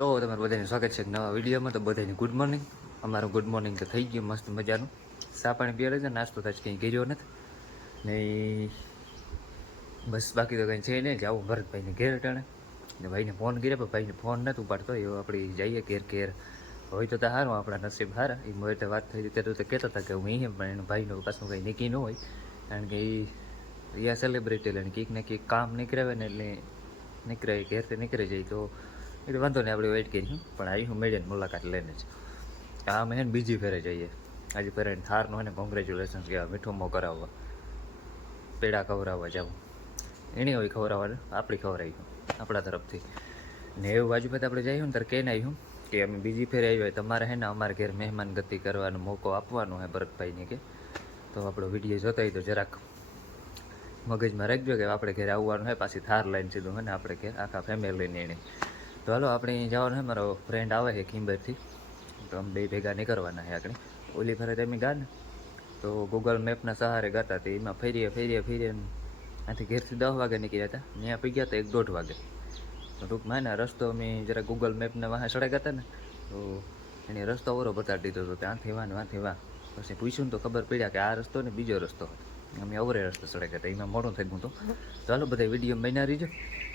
તો તમારું બધાને સ્વાગત છે નવા વિડીયોમાં. તો બધાને ગુડ મોર્નિંગ અમારું ગુડ મોર્નિંગ તો થઈ ગયું મસ્ત મજાનું. સા પાણી પીવાડે છે, નાસ્તો થાય છે કંઈ ગયો નથી. ને બસ બાકી તો કંઈ છે નહીં. જાવું ભરતભાઈને ઘેર ટાણે ને ભાઈને ફોન કર્યા, પણ ભાઈને ફોન નથી ઉપાડતો. એ આપણે જઈએ ઘેર ઘેર. હોય તો સારું, આપણા નસીબ સારા. એ મારી તો વાત થઈ હતી ત્યારે તો કહેતા હતા કે હું અહીં પણ એનું ભાઈનો પાછું કંઈ નીકળી ન હોય. કારણ કે એ યા સેલિબ્રિટી એટલે કંઈક ને કંઈક કામ નીકળે ને એટલે નીકળે, ઘેરથી નીકળી જાય તો એટલે વાંધો નહીં, આપણે વેઇટ કરીશું. પણ આવી હું મેડિયન મુલાકાત લઈને જ. આ અમે હેને બીજી ફેરે જઈએ. આજે ફેરે થારનું હે ને કોંગ્રેચ્યુલેશન્સ કહેવાય મીઠું મો કરાવવા. પેડા ખવડાવવા જવું એની હોય ખવડાવવા આપણી ખવડાવીશું આપણા તરફથી. ને એવું બાજુ પાસે આપણે જઈએ ને, ત્યારે કહીને આવ્યું કે અમે બીજી ફેરે આવી હોય. તમારે હે ને અમારે ઘેર મહેમાન ગતિ કરવાનો મોકો આપવાનો હે ભરતભાઈને કે. તો આપણો વીડિયો જોતા હોય તો જરાક મગજમાં રાખજો કે આપણે ઘરે આવવાનું હોય પાછી થાર લઈને સીધું હોય ને આપણે ઘેર આખા ફેમિલીને એને તો હાલો, આપણે જવાનું હોય મારો ફ્રેન્ડ આવે છે કિંબરથી. તો અમે બે ભેગા નીકળવાના છે આપણે ઓલી ફરે તમે ગા ને તો ગૂગલ મેપના સહારે ગાતા હતા. એમાં ફેરીએ ફેરીએ ફેરીએ આથી ઘેરથી દસ વાગે નીકળ્યા હતા. ત્યાં પી ગયા હતા એક દોઢ વાગે. તો ટૂંકમાં ને રસ્તો અમે જરા ગૂગલ મેપને વાહ ચડાઈ હતા ને, તો એને રસ્તો ઓરો બતાડી દીધો હતો ત્યાંથી વાહ ને વાંથી વાહ. પછી પૂછ્યું ને તો ખબર પડ્યા કે આ રસ્તો ને બીજો રસ્તો હતો. અમે અવરે રસ્તો ચડાઈ કે હતા. એમાં મોડું થઈ ગયું હતું. ચાલો બધા વીડિયો બન્યા રહીજો.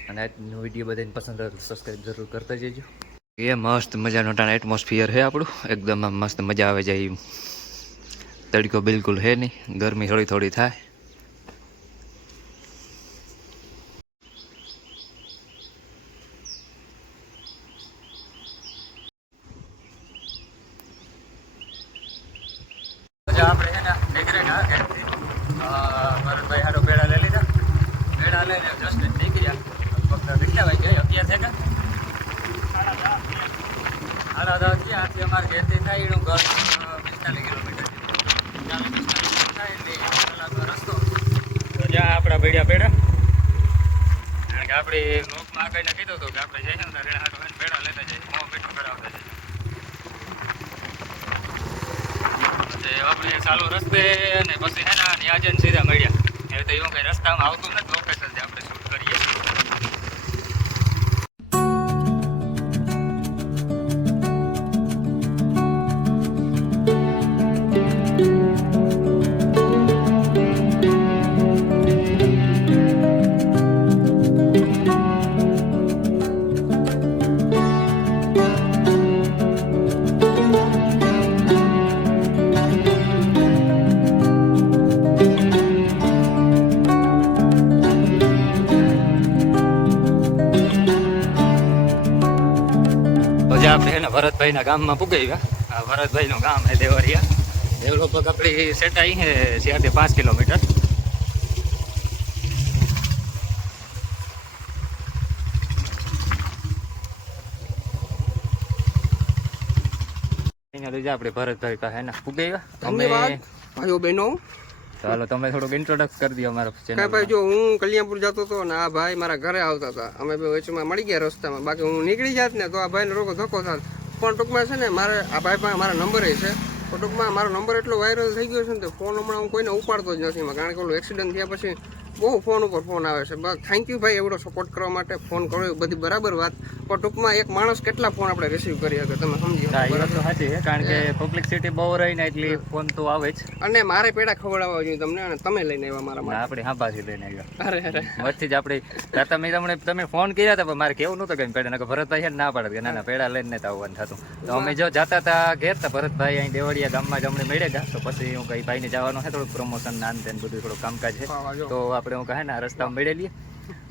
અને આજનો વીડિયો બધાને પસંદ આવે સબસ્ક્રાઈબ જરૂર કરતા જજો. એ મસ્ત મજાનો ટાણ એટમોસ્ફિયર છે આપણું. એકદમ મસ્ત મજા આવે જાય. તડકો બિલકુલ હે નહીં. ગરમી થોડી થોડી થાય પછી આપણે છે ને નીકળે ના ઘરેથી. અ, ભરતભાઈ હારો પેડા લઈ લીધા પેડા લઈને જસ્ટ નીકળ્યા લગભગ કેટલા વાગે અગિયાર છે કે સાડા દસ થયા આથી એનું ઘર પિસ્તાલીસ કિલોમીટર તો જ્યાં આપણા ભેડિયા પેડા કારણ કે આપણે લોકમાં આગળને કીધું હતું કે આપણે જઈએ ને રેડા હાટો પેડા લેતા જઈએ મોં મીઠું કરાવતા જઈએ આપણે ચાલુ રસ્તે અને પછી હે ને ત્યાં સીધા મળ્યા. એ તો એવું કઈ રસ્તામાં આવતું નથી લોકેશન આપણે. ભરતભાઈના ગામમાં પૂગાઈ ગયા આ ભરતભાઈનું ગામ છે દેવરિયા. દેવ લગભગ આપણી સેટાઈ છે ચારથી પાંચ કિલોમીટર. અહીંયા લઈ જા આપણે ભરતભાઈ પાસે ના ગયા ધન્યવાદ અમે ભાઈઓ બહેનો. ચાલો તમે થોડુંક ઇન્ટ્રોડક્ટ કરી દો અમારા ચેનલ ભાઈ જો હું કલ્યાણપુર જતો હતો ને આ ભાઈ મારા ઘરે આવતા હતા. અમે બે વચમાં મળી ગયા રસ્તામાં. બાકી હું નીકળી જાત ને તો આ ભાઈને રોકો ધક્કો થાત. પણ ટૂંકમાં છે ને, મારે આ ભાઈ પાસે મારા નંબર છે. તો ટૂંકમાં મારો નંબર એટલો વાયરલ થઈ ગયો છે ને, તો ફોન હમણાં હું કોઈને ઉપાડતો જ નથી કારણ કે ઓલું એક્સિડન્ટ થયા પછી બહુ ફોન ઉપર ફોન આવે છે. બસ થેન્ક યુ ભાઈ એવડો સપોર્ટ કરવા માટે ફોન કર્યો. એ બધી બરાબર વાત. પણ ટૂંકમાં એક માણસ કેટલા ફોન આપણે રિસીવ કરી શકે તમે સમજી સાચી છે કારણ કે પબ્લિસિટી બહુ રહી ને એટલે ફોન તો આવે જ. અને મારે પેડા ખવડાવવા જોઈએ તમને અને તમે લઈને આવ્યા મારા માટે. આપણે હા પાછી લઈને આવ્યા. અરે અરે. વચ્ચે જ આપણે ત્યાં મેં તમને તમે ફોન કર્યા હતા પણ મારે કેવું નહોતું કે પેડા નકર ભરતભાઈ છે ને ના પાડત કે ના ના પેડા લઈને નતા આવવાનું થતું. તો અમે જો જતા હતા ઘેર તા ભરતભાઈ અહીં દેવળિયા ગામમાં જ અમને મળ્યા ગયા તો પછી હું કઈ ભાઈને જવાનું છે થોડુંક પ્રમોશન ના ને બધું થોડું કામકાજ છે. તો આપણે હું કહે ને રસ્તા મેળવી મળેલી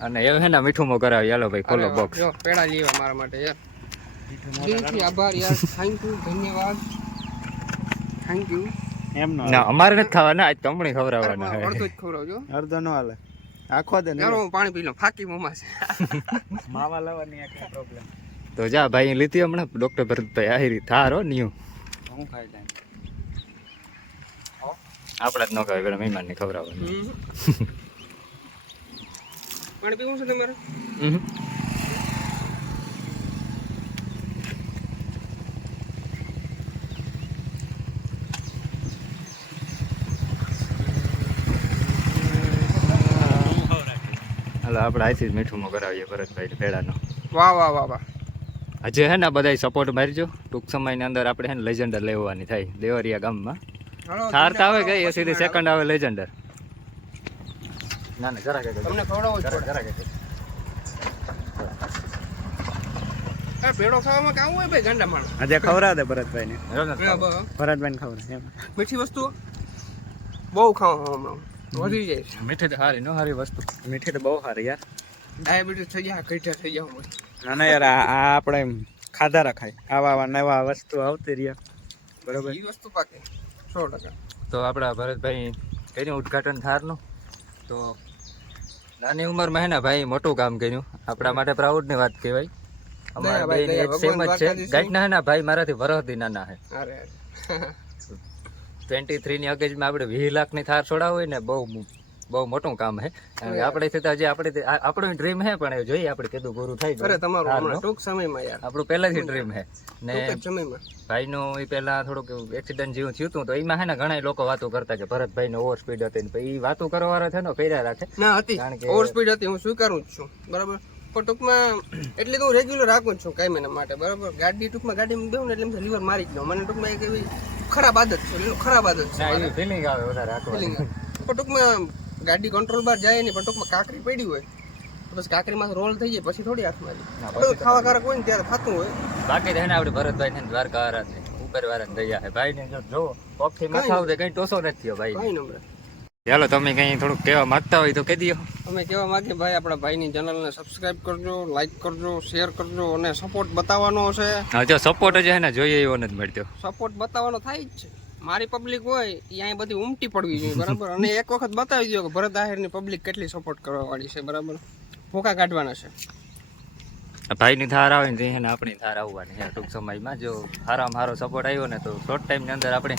અને એ હે ને મીઠું મો કરાવી. હાલો ભાઈ ખોલો બોક્સ પેડા લેવા મારા માટે યાર દિલથી આભાર યાર. થેન્ક યુ ધન્યવાદ. થેન્ક યુ એમ ના અમારે નથી ખાવાના આજ કંપની ખવડાવવાના અડધો છે જ ખવડાવજો. અડધો નો હાલે. આખો દે ને. હું પાણી પી લઉં ફાકી મોમાં છે. માવા લાવવાની એક પ્રોબ્લેમ તો જા ભાઈ લીધી હમણાં. ડોક્ટર ભરતભાઈ આહિરી થારો હો ન્યુ. હું ખાઈ જાય. આપણે જ ન ખાવે પેલા મહેમાનને ખવડાવવાનું. પાણી પીવું છે તમારે? હાલો આપણે આઈથી જ મીઠું કરાવીએ ભરતભાઈ પેડાનો. વાહ વાહ વાહ વાહ. હજે હે ને બધા સપોર્ટ મારજો. ટૂંક સમયની અંદર આપણે હે ને લેજન્ડર લેવાની થાય. દેવરિયા ગામમાં. થાર તો આવે કે એ સીધી સેકન્ડ આવે લેજન્ડર ના ના જરા કે તમને ખવડાવો જરાક જરા કે ભેળો ખાવામાં કામ હોય ભાઈ ગાંડા માણસ? આજે ખવડાવ દે ભરતભાઈ ને ભરતભાઈ ને મીઠી વસ્તુ બહુ ખાવા હમણાં. વધી જાય. મીઠી તો સારી ન સારી વસ્તુ. મીઠી તો બહુ સારી યાર. ડાયાબિટીસ થઈ જાય કઈઠા થઈ જાવ ના ના યાર આ આ આપણે એમ ખાધા રખાય. આવા આવા નવા વસ્તુ આવતી રહ્યા. બરોબર? એ વસ્તુ પાકે. સો ટકા. તો આપણા ભરતભાઈ કર્યું ઉદઘાટન થારનું. તો નાની ઉંમરમાં ને ભાઈ મોટું કામ કર્યું. આપણા માટે પ્રાઉડની વાત કહેવાય. અમારા ભાઈ, સેમ જ છે. ગાંઠના હે ભાઈ મારાથી વરસથી નાના હે. ટ્વેન્ટી થ્રી ની થ્રીની અગેજમાં આપણે વીસ લાખની થાર છોડાવ હોય ને બહુ બહુ મોટું કામ હે. કારણ કે આપણે થતા હજી આપણે આપણો ડ્રીમ હે પણ જોઈએ આપણે કીધું પૂરું થાય અરે તમારું હમણાં ટૂંક સમયમાં યાર. આપણું પહેલાથી ડ્રીમ હે. ને ભાઈનું એ પહેલા થોડુંક એક્સિડન્ટ જેવું થયું હતું તો એમાં હે ને ઘણા લોકો વાતો કરતા કે ભરતભાઈ ઓવર સ્પીડ હતી ને એ વાતો કરવાવાળા છે ને કર્યા રાખે. ના હતી. કારણ કે- ઓવર સ્પીડ હતી હું સ્વીકારું જ છું. બરાબર? પણ ટૂંકમાં એટલે તો હું રેગ્યુલર રાખું જ છું કાંઈ મહિના માટે બરાબર? ગાડી ટૂંકમાં ગાડીમાં દઉં ને એટલે એમ લીવર મારી જ મને ટૂંકમાં એક એવી ખરાબ આદત છે ખરાબ આદત છે ફિલિંગ આવે વધારે feeling. પણ ટૂંકમાં ગાડી કંટ્રોલ બાર જાય નહીં પણ ટૂંકમાં કાકરી પડી હોય. તો પછી કાકરીમાં રોલ થઈ જાય પછી થોડી હાથમાં મારી ખાવા કારક હોય ને ત્યારે થતું હોય. બાકી હે આપણે ભરતભાઈ ને દ્વારકા વાળા ને ઉપર વાળા ને દયા હે. ભાઈ ને જો પગથી માથા આવતે કઈ ટોસો નથી થયો ભાઈ. કઈ નંબર ચાલો તમે કંઈ થોડુંક કહેવા માગતા હોય તો કહી દો. અમે કહેવા માંગીએ ભાઈ આપણા ભાઈની ચેનલને સબસ્ક્રાઇબ કરજો લાઈક કરજો શેર કરજો અને સપોર્ટ બતાવવાનો છે. હા જો સપોર્ટ જ હે જોઈએ એવો નથી મળતો. સપોર્ટ બતાવવાનો થાય જ છે. મારી પબ્લિક હોય એ અહીં બધી ઉમટી પડવી જોઈએ બરાબર? અને એક વખત બતાવી દો કે ભરત આહિરની પબ્લિક કેટલી સપોર્ટ કરવા વાળી છે બરાબર? ભૂકા કાઢવાના છે. ભાઈની ધાર આવે ને એને આપણી ધાર આવવાની છે. ટૂંક સમયમાં જો સારામાં સારો સપોર્ટ આવ્યો ને તો શોર્ટ ટાઈમની અંદર આપણે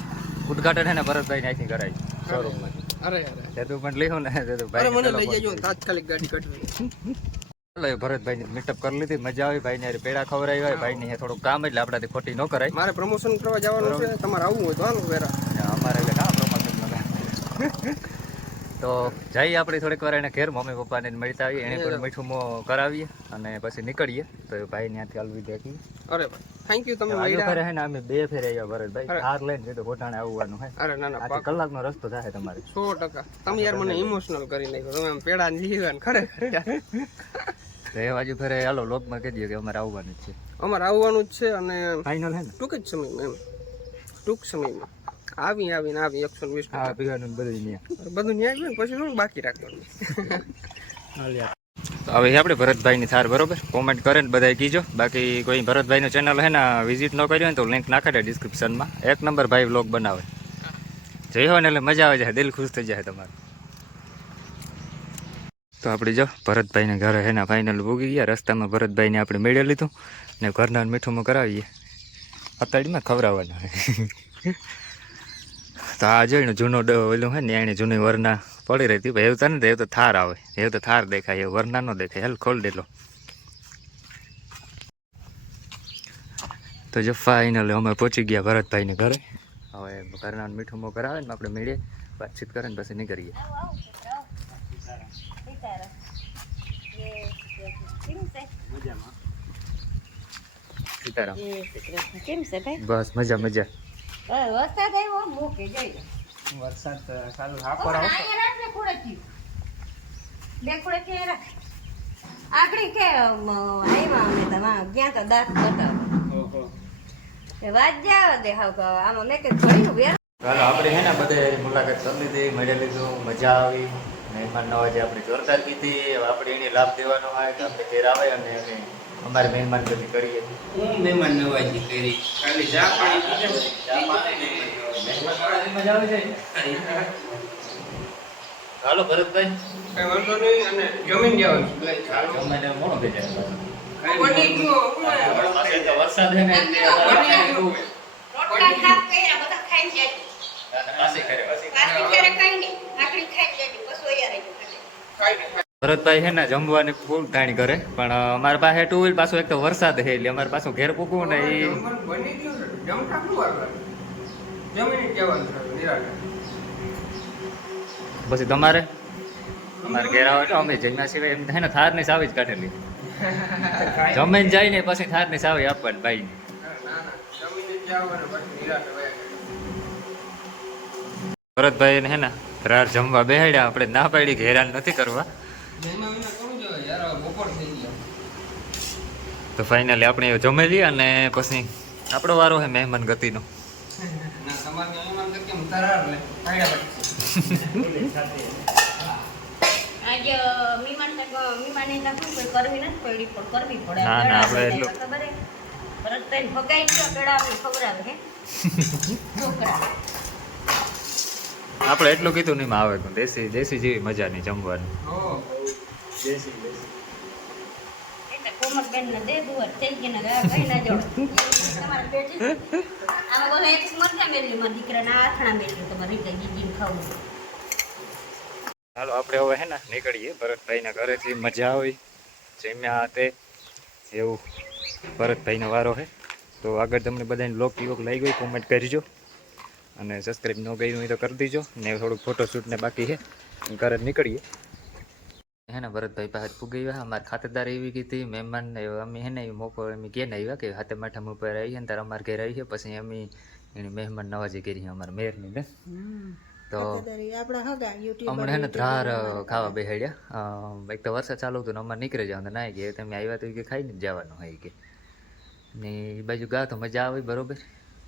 ઉદઘાટન છે ને ભરતભાઈ અહીંથી કરાય શોરૂમમાં અરે અરે. તે તું પણ લેવું ને તે તું ભાઈ મને લઈ જજો તાત્કાલિક ગાડી કાઢવી ચાલો ભરતભાઈ ની મીટઅપ કરી લીધી મજા આવી. ભાઈ ને પેડા ખવડાવ્યા ભાઈ ને થોડુંક કામ એટલે આપણાથી ખોટી ન કરાય. મારે પ્રમોશન કરવા જવાનું છે તમારે આવવું હોય તો આનું વેરા. અમારે એટલે ના પ્રમોશન તો જઈએ આપણે થોડીક વાર એને ઘેર મમ્મી પપ્પાને મળતા આવીએ એને પણ મીઠું મો કરાવીએ અને પછી નીકળીએ. તો ભાઈ ત્યાંથી અલવી દેખી અરે ભાઈ થેન્ક યુ તમે મળ્યા. હે ને અમે બે ફેર આવ્યા ભરતભાઈ. હાર લઈને સીધું ગોઠાણે આવવાનું હે. અરે ના ના કલાકનો રસ્તો થાય તમારે. સો ટકા. તમે યાર મને ઇમોશનલ કરી નાખ્યો. તમે આમ પેડા લીધા ખરેખર તો એ બાજુ ફરે હાલો લોકમાં કહી દઈએ કે અમારે આવવાનું જ છે. અમારે આવવાનું જ છે અને ફાઇનલ હે ને? ટૂંક જ સમયમાં એમ. ટૂંક સમયમાં. આવી આવીને આવી એકસો વીસ હા પીવાનું બધું અહીંયા બધું ન્યાય હોય પછી શું બાકી રાખવાનું? હવે આપણે ભરતભાઈની થાર બરોબર? કોમેન્ટ કરે ને બધાય કીજો. બાકી કોઈ ભરતભાઈનો ચેનલ હે ને વિઝિટ ન કર્યો ને તો લિંક નાખે ડિસ્ક્રિપ્શનમાં એક નંબર ભાઈ વ્લોગ બનાવે. જઈ હોય ને એટલે મજા આવે જાય દિલ ખુશ થઈ જાય તમારું. તો આપણે જો, ભરતભાઈને ઘરે એના ફાઇનલ ભૂગી ગયા. રસ્તામાં ભરતભાઈને આપણે મેળવી લીધું ને ઘરના મીઠુંમાં કરાવીએ. અતાડીમાં ખવડાવવાના તો આ જોઈને જૂનો ઓલું હે ને એને જૂની વરના પડી રહી હતી. એવું તો નથી તો થાર આવે. એવું તો થાર દેખાય એવું વરના નો દેખાય. હેલ ખોલ દેલો. તો જો ફાઇનલ અમે પહોંચી ગયા ભરતભાઈને ઘરે. હવે ઘરના મીઠું મો કરાવે ને આપણે મળીએ. વાતચીત કરે ને પછી નીકળીએ. સીતારામ. કેમ છે ભાઈ? બસ મજા મજા. વરસાદ આવ્યો મૂકે જઈ વરસાદ ચાલુ અહીંયા રાખ ને ખોડેથી. બે ખોડેથી રાખ. આગળી કે આવ્યા અમે તો ગયા તો દાંત બતાવો વાત જાવ દે હાવ આમાં મેં કે ઘડીનું વેર ચાલો આપણે હે ને બધે મુલાકાત કરી લીધી મળી લીધું મજા આવી. મહેમાન નવાજે આપણે જોરદાર કીધી આપણે એને લાભ દેવાનો હોય કે આપણે ઘેર આવે અને અમે અમારે મહેમાન બધી કરીએ. હું મહેમાન નવાજી કરી. ખાલી ચા પાણી પીધે મહેમાન નવાજી. મજા આવે છે. હાલો ભરતભાઈ. કઈ વાંધો નહીં અને જમીન જવાનું જમવાને મોડો થઈ જાય વરસાદ છે ને. એટલે ખાઈને જાય પાસે કરે પાસે પાછી ફેરે કઈ નહીં આકડી ખાઈને જાય પછી વયા રહી કાંઈ નહીં. ભરતભાઈ હે ને જમવાની ફૂલ ધાણી કરે. પણ અમારા પાસે ટુ વ્હીલ પાછું એક તો વરસાદ છે એટલે અમારે પાછું ઘેર પૂકવું ને એ. પછી તમારે? અમારે ઘેર આવે તો અમે જમ્યા સિવાય એમ થાય ને થારની સાવી જ કાઢેલી. જમીન જાય ને પછી થારની સાવી આપવાની ભાઈ ના. ના. ભરતભાઈ હે ને રાર જમવા બેહાડ્યા. આપણે ના પાડી ઘેરાન નથી કરવા જમ્યા વિના કરું જોઈએ યાર હવે બપોર થઈ ગયો તો ફાઇનલી આપણે જમી લઈએ અને પછી આપણો વારો હે મહેમાન ગતિનો. ના તમારે મહેમાન તો કેમ તરાર લે પાડ્યા પછી આજે મીમાન તક મીમાને તક શું કોઈ કરવી નથી પડી પણ કરવી પડે. ના, ના, એટલું- કીધું નહીં આવે દેશી દેશી જેવી મજા નહીં જમવાની કોમલબેન ને દે દુવર થઈ ગઈ ને કઈ ના જોડો. તમારે બેટી? આમાં બોલે એક મરચા મેલ્યું મારા દીકરાના આથણા મેલ્યું તમારે રીતે ગીગીને ખાવું ચાલો આપણે હવે હે ને નીકળીએ. ભરતભાઈના ઘરેથી મજા આવી. જમ્યા તે એવું ભરતભાઈનો વારો છે તો આગળ તમને બધાને લોક ટીવોક લઈ ગઈ કોમેન્ટ કરજો. અને સબસ્ક્રાઈબ ન કર્યું હોય તો કરી દીજો. ને થોડુંક ફોટોશૂટ ને બાકી છે ઘરે નીકળીએ. હે ને ભરતભાઈ પાસે પૂગી ગયા અમારે ખાતેદાર એવી કીધી મહેમાન ને અમે હે ને મોકો અમે કે ને આવ્યા કે હાથે માઠામ ઉપર આવીએ ને ત્યારે અમારે ઘેર આવીએ પછી અમે એની મહેમાન નવાજી કરી અમારે મેરની ને. તો હમણાં એને ને ધાર ખાવા બેહાડ્યા. એક તો વરસાદ ચાલુ હતો ને અમારે નીકળી જવાનું ના કે તમે આવ્યા તો કે ખાઈને ને જવાનું હોય કે. ને એ બાજુ ગા તો મજા આવે બરોબર.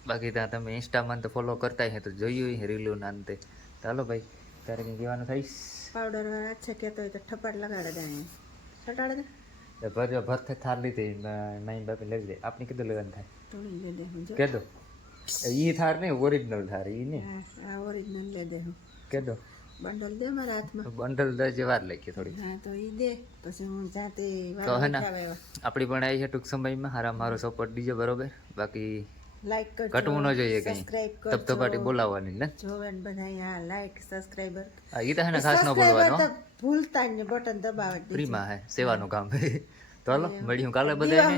બાકી ત્યાં તમે ઇન્સ્ટામાં તો ફોલો કરતા હે તો જોયું રીલું ના અંતે ચાલો ભાઈ. તારે કંઈ કહેવાનું થઈશ. પાવડર વાળા છે કહેતો હોય તો થપ્પડ લગાડે દે સટાડે દે તો ભર ભરતે થાર લીધી માઈ બાપે લઈ દે આપણે કીધું લેવાનું થાય. લે દે જો. દો ઈ થાર નહીં ઓરિજિનલ થાર ઈ નહીં. આ ઓરિજિનલ લઈ દે હું. કે દો બંડલ દે મારા હાથમાં. બંડલ દરજે વાર લખી થોડી. હા તો ઈ દે. પછી હું જાતે તો હે ને આપણી પણ આવી છે ટૂંક સમયમાં હારા મારો સપોર્ટ દીજો બરોબર. બાકી લાઈક કરજો ઘટવું ન જોઈએ કઈ. સબસ્ક્રાઇબ તપતપાટી બોલાવવાની ને જોવેન બધા આ લાઈક સબસ્ક્રાઇબર આ ઈ તો ખાસ ન બોલવાનો. ભૂલતા ને બટન દબાવવા જ ફ્રીમાં હે સેવાનું કામ. તો હાલો મળ્યું કાલે બધા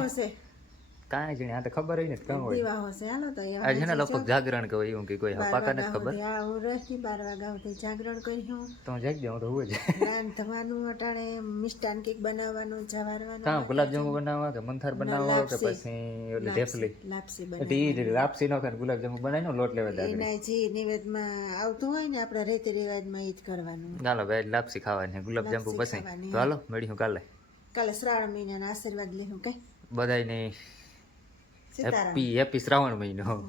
કાંઈ જણે આ તો ખબર હોય ને કામ હોય. હશે હાલો તો એવા આજે છે ને જાગરણ કે એવું કે કોઈ હા, પાકા નથી ખબર. આ હું રહેતી બાર વાગ્યા સુધી જાગરણ કર્યું. તો જાગ જાઉં તો હોય જ. રાંધવાનું અટાણે મિષ્ટાન કેક બનાવવાનું જવારવાનું કાં ગુલાબજાંબુ બનાવવા કે મંથાર બનાવવા કે પછી ઓલી ઢેફલી. લાપસી ઈ જ લાપસી નો ખાને ગુલાબજાંબુ બનાવીને લોટ લેવા દાગડી એના જે નિવેદમાં આવતું હોય ને આપણે રીતિ રિવાજમાં એ જ કરવાનું. ચાલો ભાઈ લાપસી ખાવાની ગુલાબજાંબુ બસે. તો હાલો મળ્યું કાલે. કાલે શ્રાવણ મહિનાના આશીર્વાદ લેવું કઈ? બધાને હેપી હેપી શ્રાવણ મહિનો.